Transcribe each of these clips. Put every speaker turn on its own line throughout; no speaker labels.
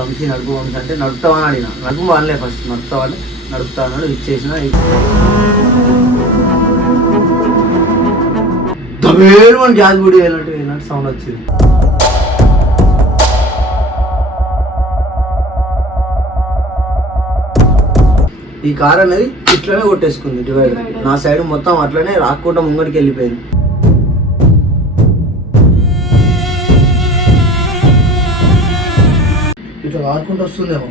వంశీ నడుపు వంశీ అంటే నడుపుతావా అని అడిగిన. నడుపు వాళ్ళే ఫస్ట్ నడుపుతావా అంటే నడుపుతా అన్నాడు ఇచ్చేసిన దబేరు అని గ్యాస్ గుడి వెళ్ళినట్టు వెళ్ళినట్టు సౌండ్ వచ్చింది. ఈ కార్ అనేది ఇట్లనే కొట్టేసుకుంది డివైడర్ నా సైడ్ మొత్తం అట్లనే రాకుండా ముంగడికి వెళ్ళిపోయింది. వాడుకుంటూ వస్తుందేమో.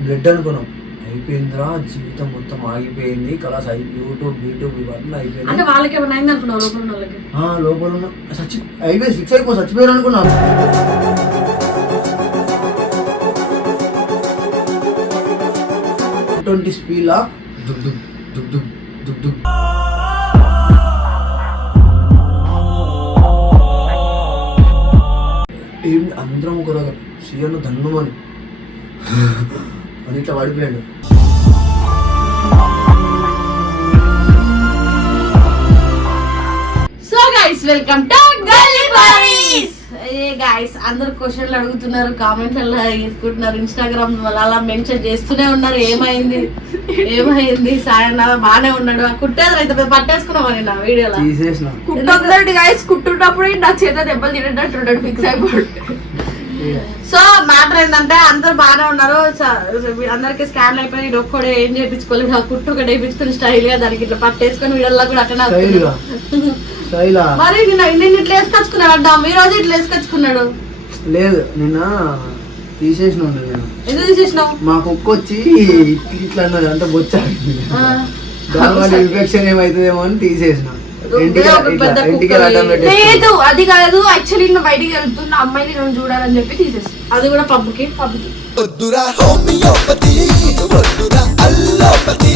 బ్లడ్ అనుకున్నాం. అయిపోయిందిరా జీవితం మొత్తం ఆగిపోయింది అయి యూట్యూబ్ యూట్యూబ్ ఇవన్నీ
అంటే
అయిపోయింది
వాళ్ళకి ఏమైనా అయింది అనుకున్నావు లోపల ఉన్న వాళ్ళకి?
ఆ, లోపల ఉన్న చచ్చి అయిపోయింది ఫిక్స్ అయిపో చచ్చిపోయారు అనుకున్నాం. ట్వంటీ స్పీడ్లా దుబ్ దుబ్ దుబ్ దుబ్ దుబ్ దుబ్ ఏం అందరం ఒక సీఎను అని. ఇట్లా పడిపోయాడు
so guys welcome to Galli boys A guys అందరు క్వశ్చన్లు అడుగుతున్నారు కామెంట్లలో తీసుకుంటున్నారు ఇన్స్టాగ్రామ్ వల్ల అలా మెన్షన్ చేస్తూనే ఉన్నారు ఏమైంది? ఏమైంది? సాయన్న బానే ఉన్నాడు. ఆ కుట్టేది అయితే పట్టేసుకున్నామని నా వీడియోలో?
తీసేసిన.
కుట్టొద్దండి గైస్ కుట్టుంటప్పుడు నా చేత దెబ్బలు తినేటట్టు ఫిక్స్ అయిపోయి
సో మ్యాటర్ ఏంటంటే అందరు బాగానే ఉన్నారు. అందరికి స్కాన్ అయిపోయి ఇది ఒక్కడే ఏం చేయించుకోలేదు ఆ కుట్టు ఒకటి వేయించుకుని స్టైల్గా దానికి ఇట్లా పట్టేసుకొని వీడియోలో కూడా అట్లా మరి నిన్న నిన్న ఇట్లా వేసుకొచ్చుకున్నాడు అడ్డాం ఈ రోజు ఇట్లా వేసుకొచ్చుకున్నాడు.
లేదు నిన్న తీసేసిన నేను.
ఎందుకు తీసేసినావు?
మా కుక్క వచ్చి ఇట్లా అన్నది బొచ్చాడు.
ఆ.
దానివల్ల ఇన్ఫెక్షన్ ఏమవుతుందేమో అని తీసేసిన.
లేదు అది కాదు యాక్చువల్లీ నేను బయటికి వెళ్తున్న అమ్మాయిని నేను చూడాలని చెప్పి తీసేస్తాను
అది కూడా పబ్బుకి
పబ్కి
వద్దురా హోమియోపతి వద్దురా అల్లోపతి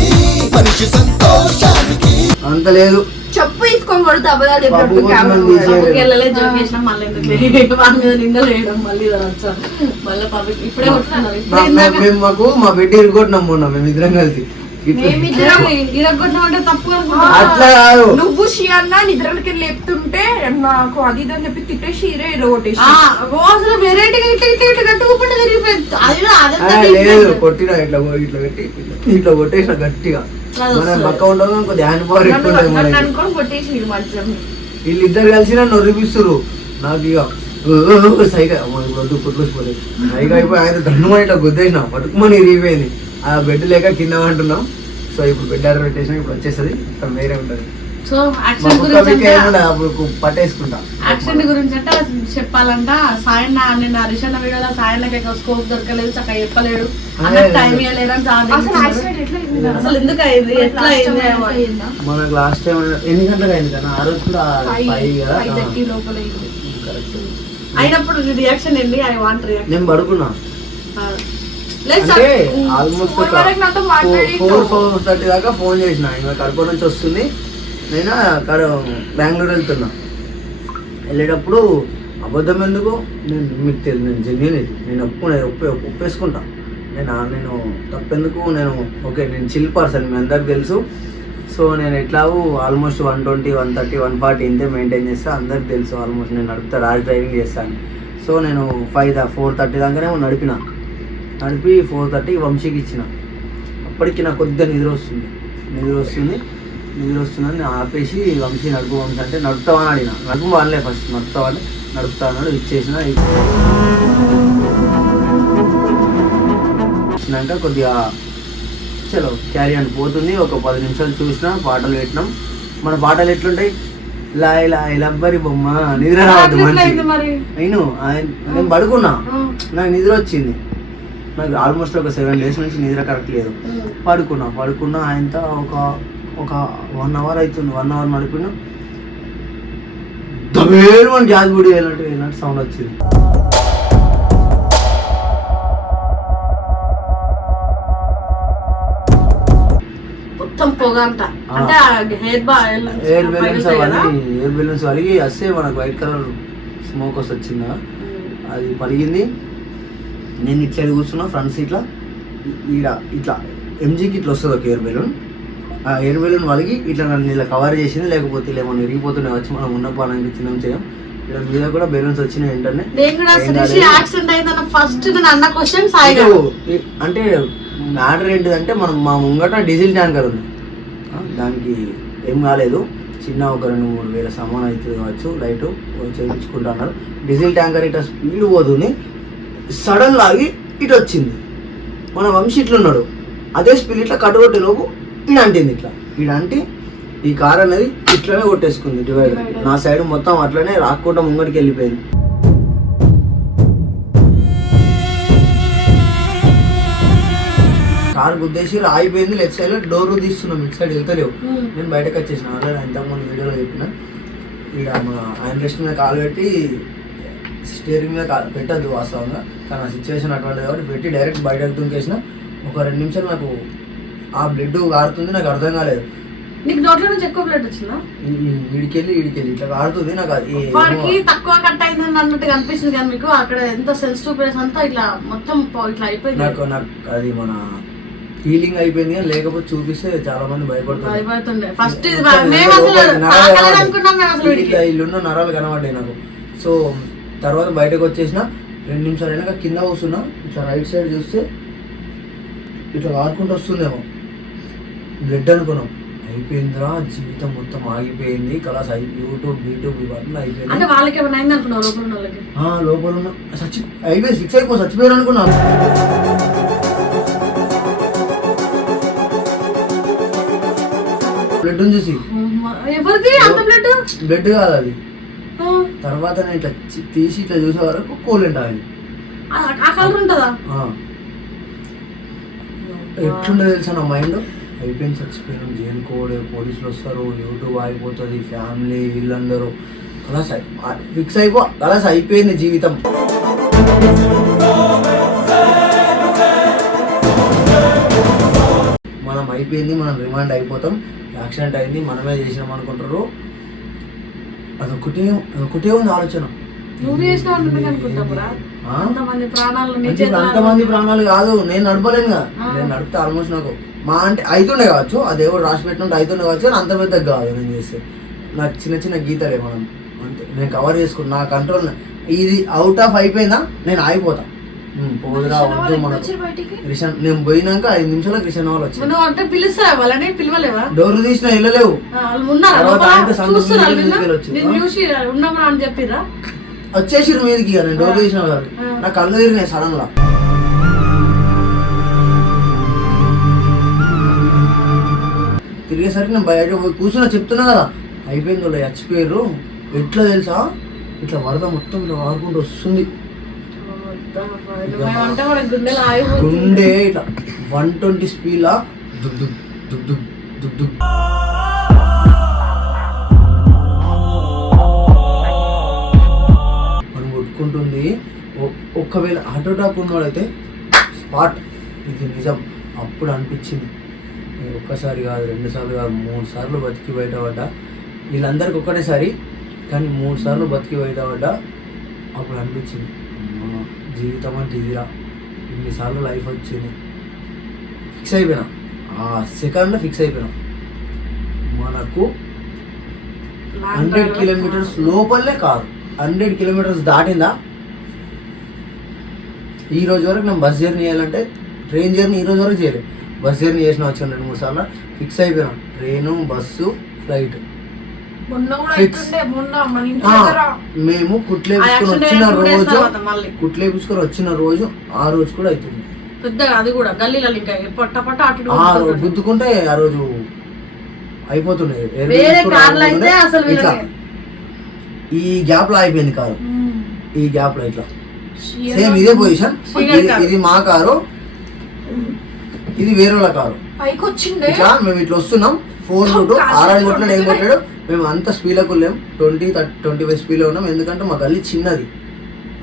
మనిషి సంతోషానికి.
అంత లేదు.
చెప్పు తీసుకొని కొడుతు అబద్ధాలు చెప్పినప్పుడు
పబ్బుకి వెళ్ళలే జోక్ చేసినాం మళ్ళీ ఎందుకు వాళ్ళ మీద నిందలు వేయడం మళ్ళీ పబ్బుకి ఇప్పుడే
మేము మాకు మా బిడ్డ ఇరుగొట్టినాం మొన్న మేము ఇద్దరం కలిసి. అట్లా కాదు.
నువ్వు షియన్న నిద్రలకి లేపుతుంటే నాకు అది ఇది అని చెప్పి కొట్టేసి.
ఆ, ఓ అసలు వెరైటీగా ఇట్లా ఇట్లా ఇట్లా తిరిగిపోయింది
లేదు. కొట్టిన ఇట్లా ఇట్లా పెట్టి ఇట్లా- ఇట్లా కొట్టేసిన గట్టిగా. మన. పక్క పవర్ ఎక్కువ.
అనుకొని కొట్టేసి మంచిగా
వీళ్ళిద్దరు కలిసి నన్ను నొరిపిస్తురు నాకు ఇక "ఓ, ఓ, ఓ, సైగా వద్దు కొట్టుకోసిపోలేదు సైగా అయిపోయి ఆయన దండమని ఇట్లా గుద్దేసిన పట్టుకుమని ఇరిగిపోయింది. ఆ బెడ్ లేక కింద అంటున్నాం. సో ఇప్పుడు బెడ్ ఆర్డర్ పెట్టేసిన ఇప్పుడు వచ్చేస్తుంది. ఇక్కడ వేరే ఉంటుంది.
సో యాక్షన్ గురించి
పట్టేసుకుంటా.
యాక్షన్ గురించి అంటే చెప్పాలంట. సాయన్న నిన్న హరిషన్న వీడియోలో సాయన్నకి స్కోప్ దొరకలేదు చక్కగా చెప్పలేడు. టైం
అదే.
ఇవ్వలేదు అని చాలా
అసలు
ఎందుకు అయింది? ఎట్లా అయింది.
మనకు లాస్ట్ టైం ఎన్ని గంటలకు అయింది కదా? ఆ రోజు కూడా
ఫైవ్ థర్టీ లోపల
అయినప్పుడు రియాక్షన్ ఏంటి ఐ వాంట్ రియాక్షన్
నేను పడుకున్నా. అంటే ఆల్మోస్ట్ ఫోర్ ఫోర్ థర్టీ దాకా ఫోన్ చేసిన. ఇంకా కడప నుంచి వస్తుంది. నేను అక్కడ బెంగళూరు వెళ్తున్నా. వెళ్ళేటప్పుడు అబద్ధం ఎందుకు నేను మీకు తెలియదు నేను జెన్యున్ ఇది. నేను ఒప్పుకునే ఒప్పే ఒప్పేసుకుంటా. నేను నేను తప్పెందుకు? నేను ఓకే నేను చిల్ పర్సన్ మీ అందరికి తెలుసు. సో నేను ఎట్లాగూ almost one twenty one thirty one forty ఇంతే మెయింటైన్ చేస్తా. అందరికి తెలుసు. ఆల్మోస్ట్ నేను నడుపుతా రాజ్ డ్రైవింగ్ చేస్తాను సో నేను ఫైవ్ ఫోర్ థర్టీ దాకానే నడిపిన. నడిపి ఫోర్ థర్టీ వంశీకి ఇచ్చిన. అప్పటికి నాకు కొద్దిగా నిద్ర వస్తుంది. నిద్ర వస్తుంది. నిద్ర వస్తుందని ఆపేసి వంశీ నడుపు వంశీ అంటే నడుపుతావా అని అడిగిన. నడుపు వాళ్ళే ఫస్ట్. నడుపుతావా అని నడుపుతా అన్నాడు. ఇచ్చేసిన ఇచ్చినాక కొద్దిగా చలో క్యారీ అని పోతుంది. ఒక పది నిమిషాలు చూసిన పాటలు పెట్టినాం. మన పాటలు ఎట్లుంటాయి? లాయ్ లాయ్ లబ్బరి బొమ్మ. నిద్ర రావద్దు
మరి?
నేను ఆయన నేను పడుకున్నా. నాకు నిద్ర వచ్చింది. నాకు ఆల్మోస్ట్ ఒక సెవెన్ డేస్ నుంచి నిద్ర కరెక్ట్ లేదు. పడుకున్నా. పడుకున్నా ఆయనతో ఒక ఒక వన్ అవర్ అవుతుంది వన్ అవర్ నడిపిన దబేరు అని గ్యాస్ గుడి వెళ్ళినట్టు వెళ్ళినట్టు సౌండ్ వచ్చింది.
మొత్తం పొగ అంట హెయిర్
బెలూన్స్ అవన్నీ ఎయిర్ బెలూన్స్ వస్తే మనకు వైట్ కలర్ స్మోక్ వచ్చింది అది పలిగింది. నేను ఇట్లా కూర్చున్నా ఫ్రంట్ సీట్లో ఈడ ఇట్లా ఎంజీకి ఇట్లా వస్తుంది ఒక ఎయిర్ బెలూన్ ఆ ఎయిర్ బెలూన్ వలిగి ఇట్లా నన్ను ఇలా కవర్ చేసింది లేకపోతే ఇలా ఏమన్నా విరిగిపోతున్నాయి వచ్చి మనం ఉన్న పాలనికి చిన్నం చేయం ఇక్కడ మీద కూడా బెలూన్స్ వచ్చినాయి వెంటనే. అంటే మ్యాటర్ ఏంటిదంటే మనం మా ముంగట డీజిల్ ట్యాంకర్ ఉంది. దానికి ఏం కాలేదు. చిన్న ఒక రెండు మూడు వేల సామాన్ అవుతుంది కావచ్చు లైట్ చేయించుకుంటున్నారు డీజిల్ ట్యాంకర్ ఇట్లా స్పీడ్ పోతుంది. సడన్ లాగి ఇటు వచ్చింది మన వంశీ ఇట్లున్నాడు. అదే స్పీడ్ ఇట్లా కట్టుకొట్టే లోపు ఈడ అంటింది ఇట్లా. ఈడ అంటే ఈ కార్ అనేది ఇట్లనే కొట్టేసుకుంది డివైడర్. నా సైడ్ మొత్తం అట్లనే రాకుండా ముంగడికి వెళ్ళిపోయింది. కార్ గుద్దేసి ఆగిపోయింది లెఫ్ట్ సైడ్లో డోర్ తీస్తున్నాం. ఇటు సైడ్ వెళ్తలేవు. నేను బయటకు వచ్చేసిన ఆల్రెడీ ఇంతకుముందు వీడియోలో చెప్పిన. మన ఆయన రెస్ట్ మీద కాలు పెట్టి స్టీరింగ్ మీద కాలు పెట్టద్దు వాస్తవంగా. కానీ ఆ సిచ్యువేషన్ అటువంటిది కాబట్టి పెట్టి డైరెక్ట్ బయటకు దుంకేసిన ఒక రెండు నిమిషాలు నాకు ఆ బ్లడ్ కారుతుంది నాకు అర్థం కాలేదు.
నీకు నోట్లో నుంచి ఎక్కువ బ్లడ్ వచ్చిందా?
ఈడికెళ్ళి ఈడికెళ్ళి ఇట్లా కారుతుంది నాకు
వాడికి తక్కువ కట్ అయిందని అన్నట్టుగా అనిపిస్తుంది కానీ మీకు అక్కడ ఎంత సెన్సిటివ్ ప్లేస్ అంతా ఇట్లా మొత్తం ఇట్లా అయిపోయింది.
నాకు నాకు అది మన హీలింగ్ అయిపోయింది కానీ లేకపోతే చూపిస్తే చాలా మంది భయపడుతున్నారు
భయపడుతుండే. ఫస్ట్
ఇల్లున్న నరాలు కనబడ్డాయి నాకు. సో తర్వాత బయటకు వచ్చేసిన రెండు నిమిషాలు అయినాక కింద కూర్చున్నా ఇట్లా రైట్ సైడ్ చూస్తే ఇట్లా వాడుకుంటూ వస్తుందేమో. బ్లడ్ అనుకున్నాం. అయిపోయిందిరా జీవితం మొత్తం ఆగిపోయింది కలాస్ యూట్యూబ్ యూట్యూబ్ ఇవన్నీ అయిపోయింది
వాళ్ళకి? లోపల ఉన్న
చచ్చి అయిపోయి ఫిక్స్ అయిపో చచ్చిపోయారు అనుకున్నా. బ్లడ్ చూసి.
బ్లడ్
కాదు అది. తర్వాత నేను ఇట్లా తీసి ఇట్లా చూసే వరకు కూలెంట్ ఆయిల్
ఆ కలర్ ఉంటుందా.
ఎట్లుండే తెలుసా నా మైండ్? అయిపోయింది చచ్చిపోయినాం. జైలు కోడే పోలీసులు వస్తారు యూట్యూబ్ ఆగిపోతుంది ఫ్యామిలీ వీళ్ళందరూ. అలా ఫిక్స్ అయిపో. అలా అయిపోయింది జీవితం. మనం అయిపోయింది మనం రిమాండ్ అయిపోతాం. యాక్సిడెంట్ అయింది మనమే చేసినాం అనుకుంటారు. అదొకటే అదొకటే ఉంది ఆలోచన.
నువ్వు చేసినావు అనుకుంటే అనుకుంటావురా
ఆ?
అంతమంది ప్రాణాలు నీ
అంటే
చేతిలో
అంతమంది ప్రాణాలు కాదు నేను నడపలేను కదా. నేను నడిపితే ఆల్మోస్ట్ నాకు మా అంటే అవుతుండే కావచ్చు ఆ దేవుడు రాసి పెట్టినట్టు అవుతుండే కావచ్చు అంత పెద్ద కాదు నేను చేస్తే నాకు చిన్న చిన్న గీతలే మనం. అంతే. నేను కవర్ చేసుకున్నా నా కంట్రోల్ ఇది అవుట్ ఆఫ్ అయిపోయిందా? నేను ఆగిపోతా. ఉమ్, పోదురా వద్దు
బయటికి?
క్రిషన్ నేను పోయినాక ఐదు నిమిషాలు క్రిషన్ వాళ్ళు వచ్చింది
నువ్వు అంటే పిలుస్తావా వాళ్ళని? పిలవలేవా?
డోర్ తీసిన వెళ్ళలేవు.
ఉన్నామా అని చెప్పిరా
వచ్చేసిరు మీదకి నేను డోర్ తీసిన వాళ్ళు. నా కళ్ళు తిరిగినాయి సడన్ లా. తిరిగేసరికి నేను బయట పోయి కూర్చున్నా చెప్తున్నా కదా. అయిపోయింది వాళ్ళు చచ్చిపోయారు ఎట్లా తెలుసా? ఇట్లా వరద మొత్తం ఇట్లా వాడుకుంటూ వస్తుంది. గుండె ఇట్లా వన్ ట్వంటీ స్పీడ్లా దుగ్ దుగ్ దుగ్ మనం కొట్టుకుంటుంది. ఒ- ఒక్కవేళ హార్ట్ అటాక్ ఉన్నవాడైతే స్పాట్. ఇది నిజం. అప్పుడు అనిపించింది. ఒక్కసారి కాదు రెండు సార్లు కాదు మూడు సార్లు బతికి బయటపడ్డా. వీళ్ళందరికీ ఒక్కటేసారి కానీ మూడు సార్లు బతికి బయటపడ్డా. అప్పుడు అనిపించింది. జీవితం అంటే ఇదిరా. ఇన్నిసార్లు లైఫ్ వచ్చింది. ఫిక్స్ అయిపోయినా. ఆ సెకండ్లో ఫిక్స్ అయిపోయినా. మనకు హండ్రెడ్ కిలోమీటర్స్ లోపలే కాదు. హండ్రెడ్ కిలోమీటర్స్ దాటిందా? ఈ రోజు వరకు నేను బస్ జర్నీ చేయాలంటే ట్రైన్ జర్నీ ఈ రోజు వరకు చేయలేదు. బస్ జర్నీ చేసిన వచ్చాను రెండు మూడు సార్లు ఫిక్స్ అయిపోయినా. ట్రైను బస్సు ఫ్లైట్ మేము
యాక్సిడెంట్
వచ్చిన రోజు
మళ్ళీ.
కుట్లేపుకొని వచ్చిన రోజు ఆ రోజు కూడా అవుతుంది
పెద్దగా అది కూడా గల్లీలో ఇంకా పొట్ట పొట్ట అటు.
గుద్దుకుంటే ఆ రోజు అయిపోతుండే. ఇట్లా. ఈ గ్యాప్లో అయిపోయింది కారు. ఈ గ్యాప్లో ఇట్లా సేమ్ ఇదే పొజిషన్. ఇది- మా కారు. ఇది వేరే వాళ్ళ కారు ఇట్లా మేము ఇట్లా వస్తున్నాం. ఫోర్ రూట్ ఆర్ఆర్ కొట్టినాడు ఏం కొట్టాడు మేము అంత స్పీడ్లకు లేం ట్వంటీ థర్టీ ట్వంటీ ఫైవ్ స్పీడ్లో ఉన్నాం. ఎందుకంటే మా గల్లీ చిన్నది.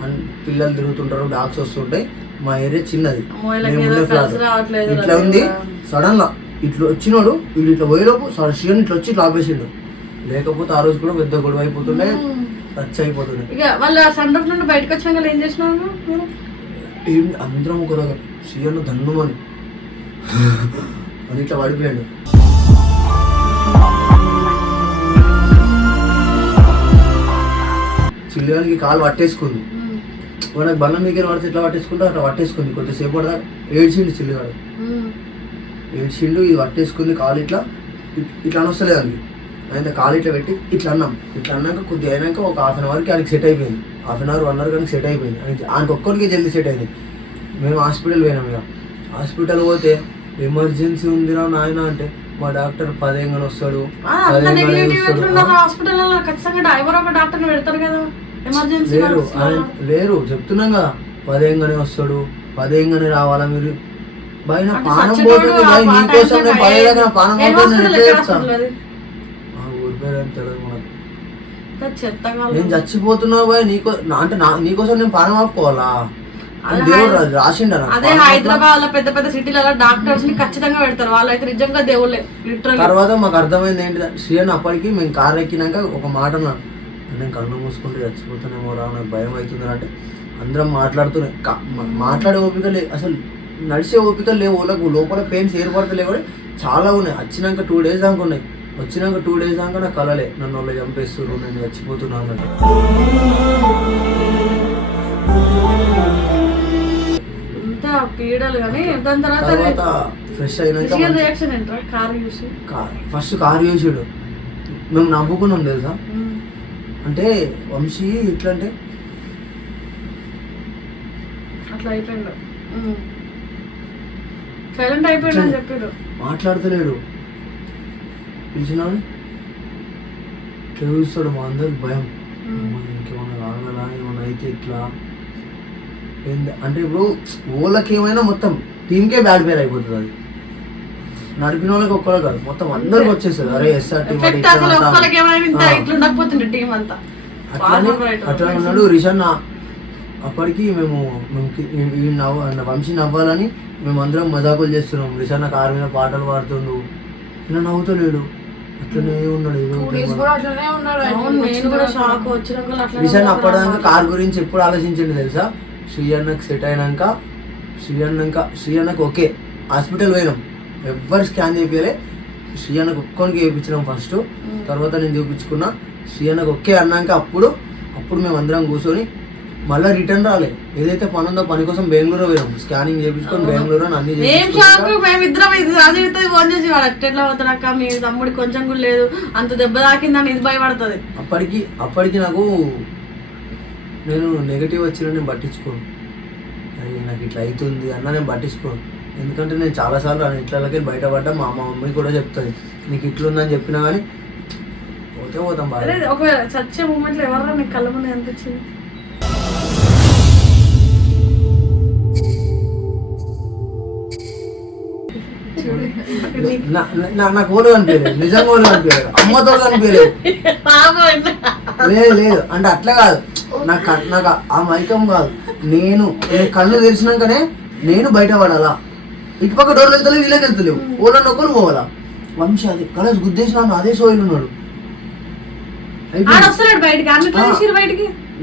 అండ్ పిల్లలు తిరుగుతుంటారు డాగ్స్ వస్తుంటాయి. మా ఏరియా చిన్నది. ఇట్లా ఉంది. సడన్గా ఇట్లా వచ్చినోడు వీళ్ళు ఇట్లా పోయేలోపు సడన్ ఇట్లా వచ్చి ఇట్లా ఆపేసిండు. లేకపోతే ఆ రోజు కూడా పెద్ద గొడవ అయిపోతుండే. టచ్ అయిపోతుండే.
ఇక వాళ్ళ సన్ రూఫ్ నుండి బయటకు వచ్చినాక ఏం?
ఏం అందరం ఒక దగ్గర సీఎన్ దన్నుమని అని ఇట్లా పడిపోయాడు. చిల్లిగానికి కాలు పట్టేసుకుంది. మనకు బండ మీద పడితే ఇట్లా పట్టేసుకుంటే? అట్లా పట్టేసుకుంది. కొద్దిసేపు పడదా ఏడ్చిండు చిల్లిగాడు. ఏడ్చిండు ఇది పట్టేసుకుంది కాలు ఇట్లా ఇట్- ఇట్లా అనొస్తలేదు అండి అయితే కాలు ఇట్లా పెట్టి ఇట్లా అన్నాం. ఇట్లా అన్నాక కొద్దిగా అయినాక ఒక హాఫ్ అన్ అవర్కి ఆయనకి సెట్ అయిపోయింది. Half an hour one hour కానీ సెట్ అయిపోయింది. ఆయనకి ఆయనకి ఒక్కరికి జల్దీ సెట్ అయింది. మేము హాస్పిటల్ పోయినాం ఇక. హాస్పిటల్ పోతే ఎమర్జెన్సీ ఉందిరా నాయన అంటే మా డాక్టర్ పదేంగని వస్తాడు.
ఖచ్చితంగా ఎవరో ఒక పెడతారు కదా? ఎమర్జెన్సీ
లేరు లేరు చెప్తున్నాం కదా పదేంగానే వస్తాడు పదేంగానే రావాలా మీరు? బాయ్ నా పానం పోతుంది నీకోసం నేను పదే దగ్గర పానం పోతుంది నేను ఎట్లా చెప్తా? ఆ ఊరి పేరు ఏం తెలియదు మనకు నేను చచ్చిపోతున్నా బాయ్ నీకో అంటే నా నీకోసం నేను పానం ఆపుకోవాలా?
అదే హైదరాబాద్లో పెద్ద పెద్ద సిటీలలో డాక్టర్స్ని ఖచ్చితంగా పెడతారు. వాళ్ళైతే నిజంగా దేవుళ్ళే
తర్వాత మాకు అర్థమైంది ఏంటి శ్రీయన్ అప్పటికి మేము కార్ ఎక్కినాక ఒక మాట అన్నాను నేను కళ్ళు మూసుకుంటే చచ్చిపోతానేమో రా నాకు భయం అవుతుంది అంటే అందరం మాట్లాడుతున్నాయి మాట్లాడే ఓపిక లే అసలు నడిచే ఓపిక లేవు. వాళ్ళకు లోపల పెయిన్స్ ఏర్పడతలేవు కూడా చాలా ఉన్నాయి. వచ్చినాక టూ డేస్ దాకా ఉన్నాయి. వచ్చినాక టూ డేస్ దాకా నాకు కలలే నన్ను వాళ్ళు చంపేస్తున్నారు నేను చచ్చిపోతున్నాను
పీడలు కానీ దాని తర్వాత
తర్వాత ఫ్రెష్ అయినాక
రియాక్షన్ ఏంట్రా? కారు చూసి?
ఫస్ట్ కారు చేసాడు. మేము నవ్వుకున్నాం తెలుసా? అంటే వంశీ ఎట్లా అంటే
అట్లా అయిపోయిండు. సైలెంట్ అయిపోయిండు అని చెప్పారు.
మాట్లాడతలేడు. పిలిచినా ఇట్లా చూస్తాడు మా అందరికి భయం. ఇంకేమన్నా కాగలరా ఏమన్నా అయితే ఇట్లా? అంటే ఇప్పుడు ఓళ్ళకి ఏమైనా మొత్తం టీంకే బ్యాడ్ పేర్ అయిపోతుంది అది. నడిపిన వాళ్ళకి ఒక్కరు కాదు మొత్తం అందరికి వచ్చేస్తుంది. అరే
ఉండకపోతుండే టీం.
అట్లా ఉన్నాడు రిషన్ అప్పటికి మేము నవ్వు వంశీ నవ్వాలని మేము అందరం మజాకులు చేస్తున్నాం. రిషన్ కారు మీద పాటలు పాడుతుండు. ఇలా నవ్వుతలేడు. అట్లనే ఉన్నాడు ఏదో రిషన్ అప్పటిదాకా కార్ గురించి ఎప్పుడు ఆలోచించండి తెలుసా? శ్రీ అన్నకు సెట్ అయినాక శ్రీ అన్నాక శ్రీ అన్నకు ఓకే హాస్పిటల్ పోయినాం. ఎవ్వరు స్కాన్ చేయించలే శ్రీ అన్నకు వేయించినాం ఫస్ట్ తర్వాత నేను చూపించుకున్నా. శ్రీ అన్నకు ఓకే అన్నాక అప్పుడు అప్పుడు మేము అందరం కూర్చొని మళ్ళీ రిటర్న్ రాలే. ఏదైతే పని ఉందో పని కోసం బెంగళూరు పోయినాం. స్కానింగ్ చేయించుకొని బెంగళూరు అని అన్ని
ఫోన్ చేసి వాడు ఎట్లా అవుతాడక్క మీ తమ్ముడి కొంచెం కూడా లేదు. అంత దెబ్బ తాకిందని ఇది భయపడుతుంది.
అప్పటికి అప్పటికి నాకు నేను నెగటివ్ వచ్చిన నేను పట్టించుకోను. అరే నాకు ఇట్లా అవుతుంది అన్న నేను పట్టించుకోను. ఎందుకంటే నేను చాలాసార్లు ఇట్లకి బయటపడ్డా మా మమ్మీ కూడా చెప్తుంది. నీకు ఇట్లుందని చెప్పినా కానీ పోతే పోతాం
అదే
బాగా
ఒకవేళ చచ్చే మూమెంట్లో ఎవరు నీకు కళ్ళ ముందు అనిపించింది?
నా- నాకు ఓలు అనిపించలేదు. నిజంగా అనిపించలేదు. అమ్మతో అనిపించలేదు. లేదు లేదు. అంటే అట్లా కాదు. నాకు నాకు ఆ- మైకం కాదు. నేను నేను కళ్ళు తెరిచినాకనే నేను బయట పడాలా ఇటుపక్క డోర్లు వెళ్తలేవు వీళ్ళకి వెళ్తలేవు. ఓళ్ళని ఒకరు పోవాలా? వంశీ అది కలర్స్ గుద్దేసిన అదే సోయిల్ ఉన్నాడు.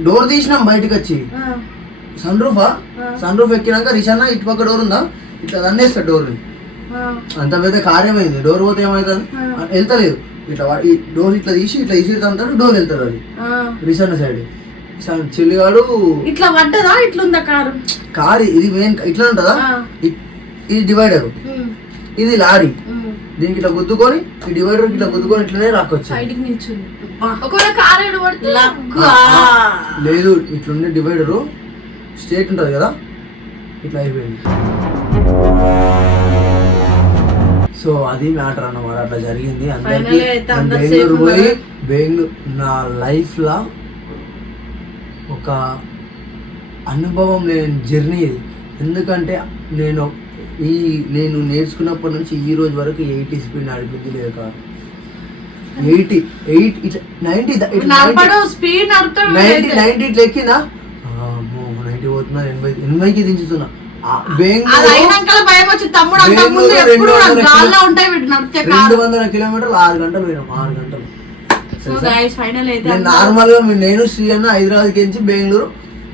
డోర్ తీసినాం బయటకు వచ్చి. సన్ రూఫా. సన్ రూఫ్ ఎక్కినాక రిషాన్న ఇటుపక్క డోర్ ఉందా? ఇట్లా దన్నేస్తాడు డోర్ని.
ఆ,
అంత పెద్ద కార్యమైంది. డోర్ పోతే ఏమవుతుంది. వెళ్తలేదు. ఇట్లా ఈ డోర్ ఇట్లా తీసి ఇట్లా తీసి అంటాడు డోర్ వెళ్తాడు అది. రిషాన్న సైడ్. చెల్లిగాడు
ఇట్లా పడ్డదా? ఇట్లుందా కారు?
కారు ఇది మెయిన్ ఇట్లా ఉంటుందా? ఇది డివైడర్ ఇది లారీ. దీనికి ఇట్లా గుద్దుకొని ఈ డివైడర్ ఇట్లా గుద్దుకొని ఇట్లనే రాకొచ్చు. లేదు ఇట్లుండే డివైడరు స్టేట్ ఉంటుంది కదా? ఇట్లా అయిపోయింది. సో అది మ్యాటర్ అన్నమాట. అట్లా జరిగింది. అందరికి బెంగళూరు పోయి. బెంగళూరు నా లైఫ్లో ఒక అనుభవం లేని జర్నీ ఇది. ఎందుకంటే నేను ఈ నేను నేర్చుకున్నప్పటి నుంచి ఈ రోజు వరకు ఎయిటీ స్పీడ్ నడిపింది లేదు కాదు. ఎయిటీ ఎయిట్ ఇట్లా నైన్టీ
వీడైతే.
నైన్టీ ఇట్లా ఎక్కిందా? నైన్టీ పోతున్నా ఎనభై ఎనభైకి దించుతున్నా. రెండు వందల కిలోమీటర్లు ఆరు గంటలు పోయినాం ఆరు గంటలు.
నార్మల్గా
నేను శ్రీ అన్న హైదరాబాద్కి నుంచి బెంగళూరు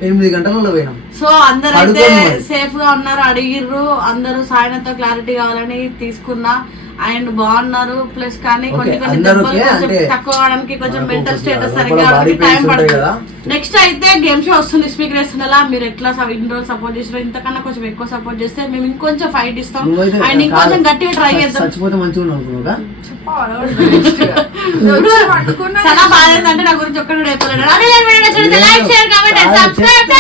ఎనిమిది గంటలలో పోయినాం.
సో అందరు అయితే. సేఫ్గా ఉన్నారు అడిగిర్రు. అందరూ సాయనతో క్లారిటీ కావాలని తీసుకున్నా. అండ్ బాగున్నారు ప్లస్ కానీ కొన్ని కొన్ని దెబ్బలు కొంచెం తక్కువ అవడానికి కొంచెం మెంటల్ స్టేటస్ సరిగ్గా టైం పడుతుంది.
కదా.
నెక్స్ట్ అయితే గేమ్ షో వస్తుంది స్పీకర్ వేస్తున్నా మీరు ఎట్లా ఇన్ని రోజులు సపోర్ట్ చేసారో ఇంతకన్నా కొంచెం ఎక్కువ సపోర్ట్ చేస్తే మేము ఇంకొంచెం ఫైట్ ఇస్తాం. అండ్ ఇంకొంచెం గట్టిగా ట్రై చేద్దాం.
చచ్చిపోతే మంచిగా?
చాలా బాధ అంటే నా గురించి ఒక్కడు కూడా చెప్పలేడు. అదే లైక్ షేర్ కామెంట్ సబ్స్క్రైబ్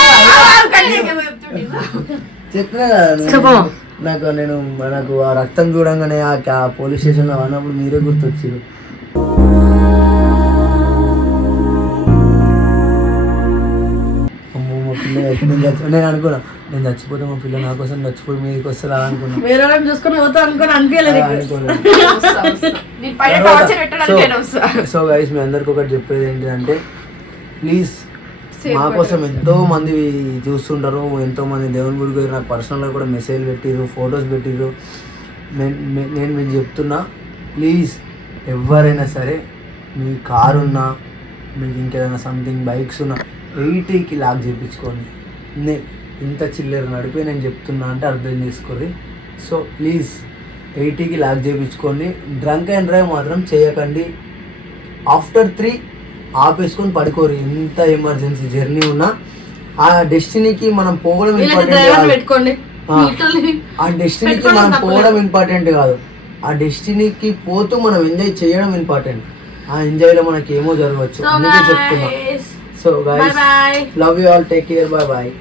నాకు నేను నాకు ఆ రక్తం చూడంగానే ఆ పోలీస్ స్టేషన్లో అన్నప్పుడు మీరే గుర్తొచ్చారు అమ్మో, మా పిల్ల ఎక్కడ నేను చచ్చి- నేను అనుకున్నా నేను చచ్చిపోతే మా పిల్ల నా కోసం చచ్చిపోయి మీదకి వస్తారా అనుకున్నా.
వేరే చూసుకొని పోతా అనుకొని
సో గైస్ మీ అందరికి ఒకటి చెప్పేది ఏంటిదంటే ప్లీజ్ మా కోసం ఎంతో మంది చూస్తుంటారు ఎంతో మంది దేవుని గుడికి నాకు పర్సనల్గా కూడా మెసేజ్ పెట్టిర్రు ఫొటోస్ నే- నేను మీకు చెప్తున్నా ప్లీజ్ ఎవరైనా సరే మీ కారు ఉన్నా మీకు ఇంకేదైనా సంథింగ్ బైక్స్ ఉన్నా ఎయిటీకి లాక్ చేయించుకోండి నే ఇంత చిల్లర నడిపి నేను చెప్తున్నా అంటే అర్థం చేసుకోండి. సో ప్లీజ్ ఎయిటీకి లాక్ చేయించుకోండి డ్రంక్ అండ్ డ్రైవ్ మాత్రం చేయకండి. ఆఫ్టర్ త్రీ ఆపేసుకొని పడుకోరు. ఎంత ఎమర్జెన్సీ జర్నీ ఉన్నా ఆ డెస్టినీకి మనం పోవడం ఇంపార్టెంట్ కాదు. ఆ. డెస్టినీకి మనం. పోవడం ఇంపార్టెంట్ కాదు. ఆ డెస్టినీకి పోతూ మనం ఎంజాయ్ చేయడం ఇంపార్టెంట్. ఆ ఎంజాయ్లో మనకి ఏమో జరగవచ్చు అందుకే చెప్తున్నా. So guys. Love you all take care bye bye